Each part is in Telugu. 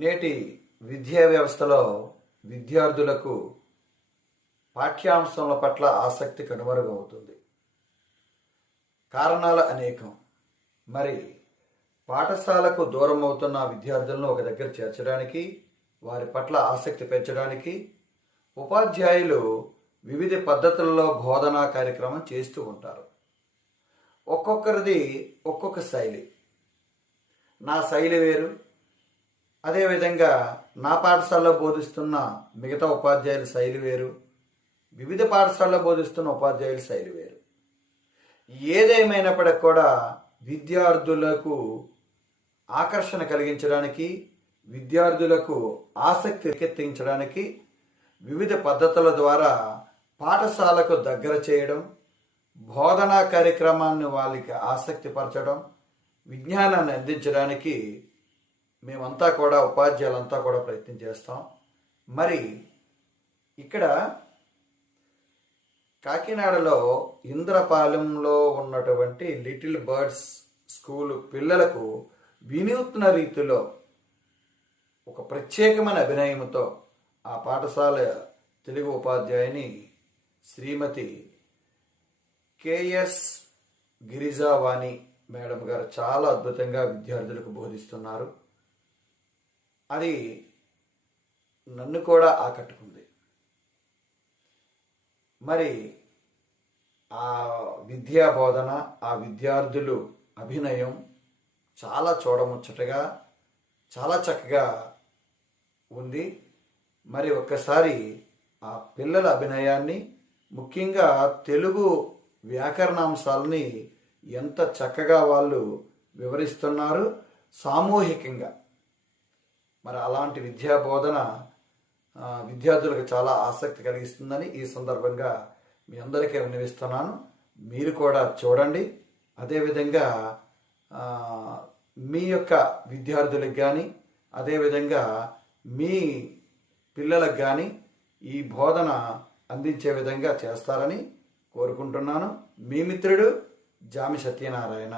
నేటి విద్యా వ్యవస్థలో విద్యార్థులకు పాఠ్యాంశాల పట్ల ఆసక్తి కనుమరుగవుతుంది. కారణాలు అనేకం. మరి పాఠశాలకు దూరం అవుతున్న విద్యార్థులను ఒక దగ్గర చేర్చడానికి, వారి పట్ల ఆసక్తి పెంచడానికి ఉపాధ్యాయులు వివిధ పద్ధతుల్లో బోధనా కార్యక్రమం చేస్తూ ఉంటారు. ఒక్కొక్కరిది ఒక్కొక్క శైలి. నా శైలి వేరు. అదేవిధంగా నా పాఠశాలలో బోధిస్తున్న మిగతా ఉపాధ్యాయుల శైలి వేరు, వివిధ పాఠశాలలో బోధిస్తున్న ఉపాధ్యాయుల శైలి వేరు. ఏదేమైనప్పటికీ కూడా విద్యార్థులకు ఆకర్షణ కలిగించడానికి, విద్యార్థులకు ఆసక్తి రేకెత్తించడానికి వివిధ పద్ధతుల ద్వారా పాఠశాలకు దగ్గర చేయడం, బోధనా కార్యక్రమాన్ని వాళ్ళకి ఆసక్తిపరచడం, విజ్ఞానాన్ని అందించడానికి మేమంతా కూడా, ఉపాధ్యాయులంతా కూడా ప్రయత్నం చేస్తాం. మరి ఇక్కడ కాకినాడలో ఇంద్రపాలెంలో ఉన్నటువంటి లిటిల్ బర్డ్స్ స్కూల్ పిల్లలకు వినూత్న రీతిలో ఒక ప్రత్యేకమైన అభినయంతో ఆ పాఠశాల తెలుగు ఉపాధ్యాయుని శ్రీమతి కేఎస్ గిరిజావాణి మేడం గారు చాలా అద్భుతంగా విద్యార్థులకు బోధిస్తున్నారు. అది నన్ను కూడా ఆకట్టుకుంది. మరి ఆ విద్యా బోధన, ఆ విద్యార్థులు అభినయం చాలా చూడముచ్చటగా, చాలా చక్కగా ఉంది. మరి ఒక్కసారి ఆ పిల్లల అభినయాన్ని, ముఖ్యంగా తెలుగు వ్యాకరణాంశాలని ఎంత చక్కగా వాళ్ళు వివరిస్తున్నారు సామూహికంగా. మరి అలాంటి విద్యా బోధన విద్యార్థులకు చాలా ఆసక్తి కలిగిస్తుందని ఈ సందర్భంగా మీ అందరికీ విన్నవిస్తున్నాను. మీరు కూడా చూడండి. అదేవిధంగా మీ యొక్క విద్యార్థులకు కానీ, అదేవిధంగా మీ పిల్లలకు కానీ ఈ బోధన అందించే విధంగా చేస్తారని కోరుకుంటున్నాను. మీ మిత్రుడు జామి సత్యనారాయణ.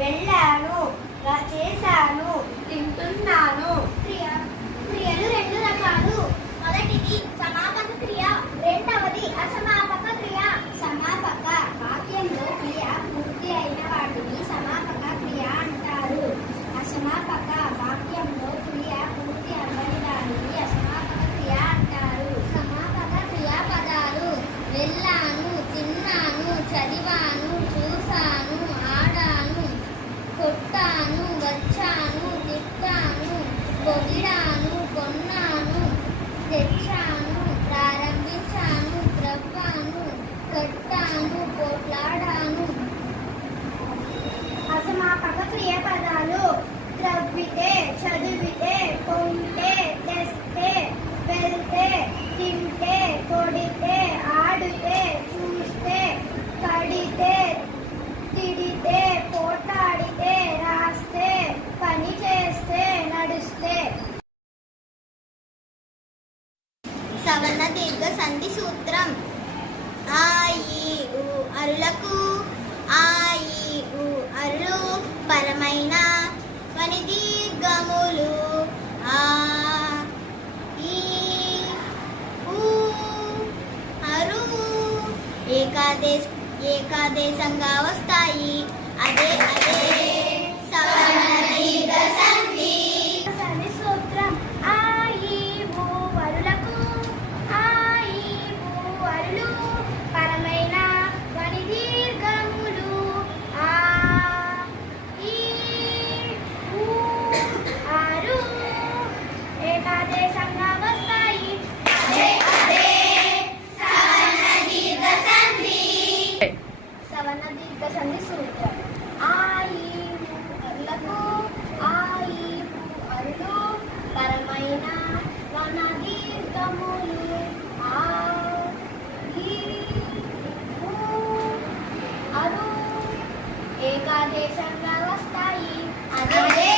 వెళ్ళాను, చేశాను, తింటున్నాను. క్రియలు రెండు రకాలు. మొదటిది సమాపక క్రియ, రెండవది అసమాపక క్రియ. సమాపక వాక్యంలో క్రియ పూర్తి అయిన వాటిని సమాపక క్రియ అంటారు. అసమాపక వాక్యంలో క్రియ పూర్తి అవ్వని దానిని అసమాపక క్రియ అంటారు. సమాపక క్రియాపదాలు వెళ్ళాను, తిన్నాను, చదివాను, చూశాను, ఆడాను, కొట్టాను, వచ్చాను, తిట్టాను, పొగిడాను, కొన్నాను, తెచ్చాను, ప్రారంభించాను, త్రవ్వాను, కట్టాను, పోట్లాడాను. అసమాపక క్రియాపదాలు త్రవ్వితే, చదివితే, కొంటే, తెస్తే, వెళ్తే, తింటే, కొడితే, ఆడితే, చూస్తే, కడితే, తిడితే, పోటాడితే, రాస్తే, పని చేస్తే, నడిస్తే. సవర్ణ దీర్ఘ సంధి సూత్రం. ఆ ఈ ఉ అరులకు ఆ ఈ ఉ అరులు పరమైన వని దీర్ఘములు. ఆ ఈ ఊ అరు ఏకాదేశంగా వస్తాయి. అదే సవర్ణ దీర్ఘ సంధి సూత్రం. ఆ ఈ ఊ అరులకు ఆ ఈ ఊ అరులు పరమైన వని దీర్ఘములు. ఆ ఈ ఊ అరు ఏకాదేశంగా వస్తాయి. సవర్ణ దీర్ఘ సంధి సూత్రం. ఆ ఈ ఊ అరులకు ఆ ఈ ఊ అరులు పరమైన వన దీర్ఘములు. ఆ ఈ ఊ అరు ఏకాదేశంగా వస్తాయి. అదే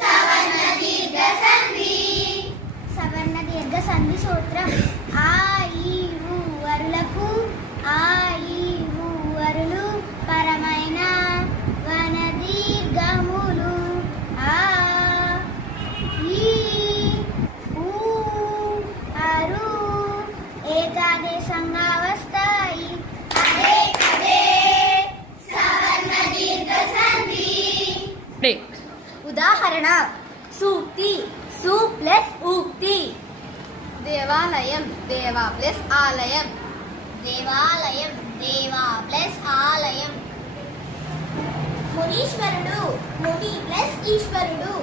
సవర్ణ దీర్ఘ సంధి. సవర్ణ దీర్ఘ సంధి సూత్రం. ఆ ఈ ఊ అరులకు ఆ ఈ ఊ అరులు పరమైన వన దీర్ఘములు. ఆ ఈ ఊ అరు ఏకాదేశంగా వస్తాయి. అదే సవర్ణ దీర్ఘ సంధి. ఉదాహరణ సూక్తి సు ప్లస్ ఉక్తి. దేవాలయం దేవా ప్లస్ ఆలయం. దేవాలయం దేవా ప్లస్ ఆలయం. మునీశ్వరుడు ముని ప్లస్ ఈశ్వరుడు.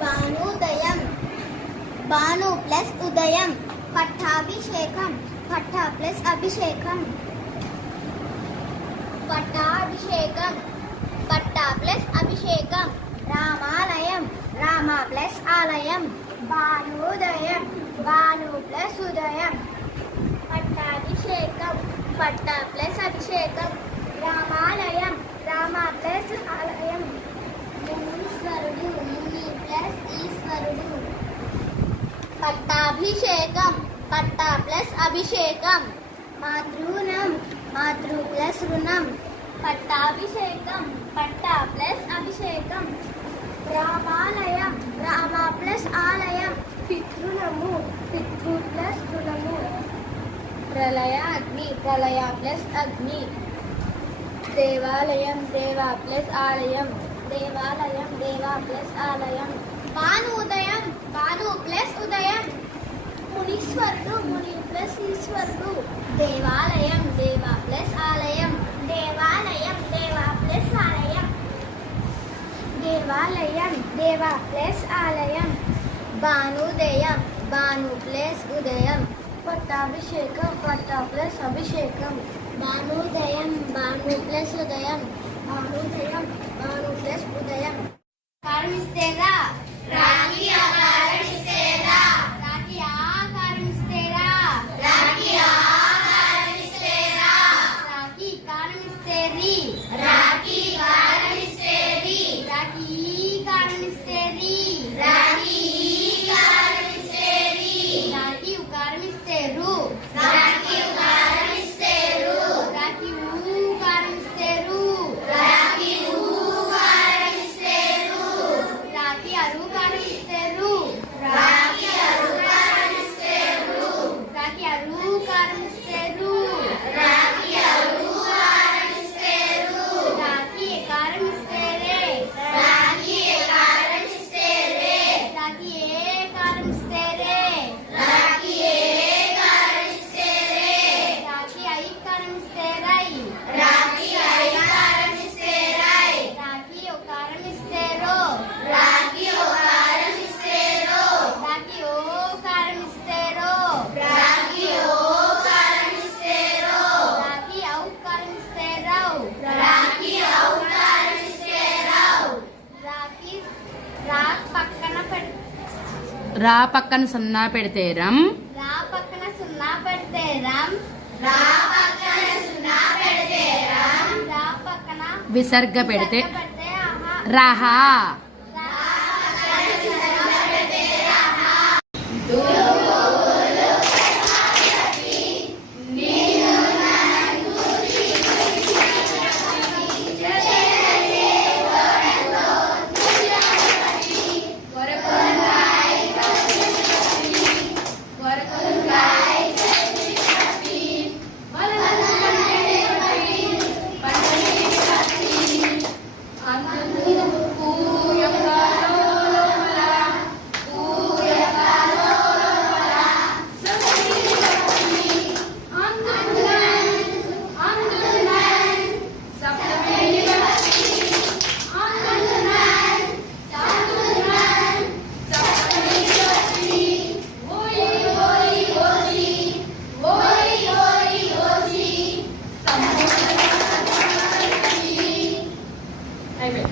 భానుదయం భాను ప్లస్ ఉదయం. పట్టాభిషేకం పట్ట ప్లస్ అభిషేకం. పట్టాభిషేకం పట్ట ప్లస్ అభిషేకం. రామాలయం రామ ప్లస్ ఆలయం. భానుదయం భాను ప్లస్ ఉదయం. పట్టాభిషేకం పట్ట ప్లస్ అభిషేకం. రామాలయం రామ ప్లస్ ఆలయం. మునీశ్వరుడు ముని ప్లస్ ఈశ్వరుడు. పట్టాభిషేకం పట్ట ప్లస్ అభిషేకం. మాతృణం మాతృ ప్లస్ రుణం. పట్టాభిషేకం పట్ట ప్లస్ అభిషేకం. రామాలయం రామ ప్లస్ ఆలయం. పితృణము పితృ ప్లస్ రుణము. ప్రళయాగ్ని ప్రళయ ప్లస్ అగ్ని. దేవాలయం దేవా ప్లస్ ఆలయం. దేవాలయం దేవా ప్లస్ ఆలయం. భానుదయం భాను ప్లస్ ఉదయం. మునీశ్వరుడు ముని ప్లస్ ఈశ్వరుడు. దేవాలయం దేవా ప్లస్ ఆలయం. దేవాలయం దేవా ప్లస్ ఆలయం. దేవాలయం దేవా ప్లస్ ఆలయం. భానుదయం భాను ప్లస్ ఉదయం. పట్టాభిషేకం పట్ట ప్లస్ అభిషేకం. భానుదయం భాను ప్లస్ ఉదయం. భానుదయం భాను ప్లస్ ఉదయం. కారణిస్తేరా రాఖీ ఆకారణిస్తేరా. రాఖీ ఆకారణిస్తేరా. రాఖీ ఆకారణిస్తేరా. రాఖీ కారణిస్తేరి. రాఖీ కారణిస్తేరి. రాఖీ కారణిస్తేరి. రాఖీ కారణిస్తేరి. రాఖీ కారణిస్తేరు. రాఖీ కారణిస్తేరు. రాఖీ కారణిస్తేరు. రాఖీ రా పక్కన సున్నా పెడితే రం. రా పక్కన సున్నా పెడితే రం. రా పక్కన సున్నా పెడితే రం. రా పక్కన విసర్గ పెడితే పెడితే ఆహా. రహా. రా పక్కన సున్నా పెడితే రహ.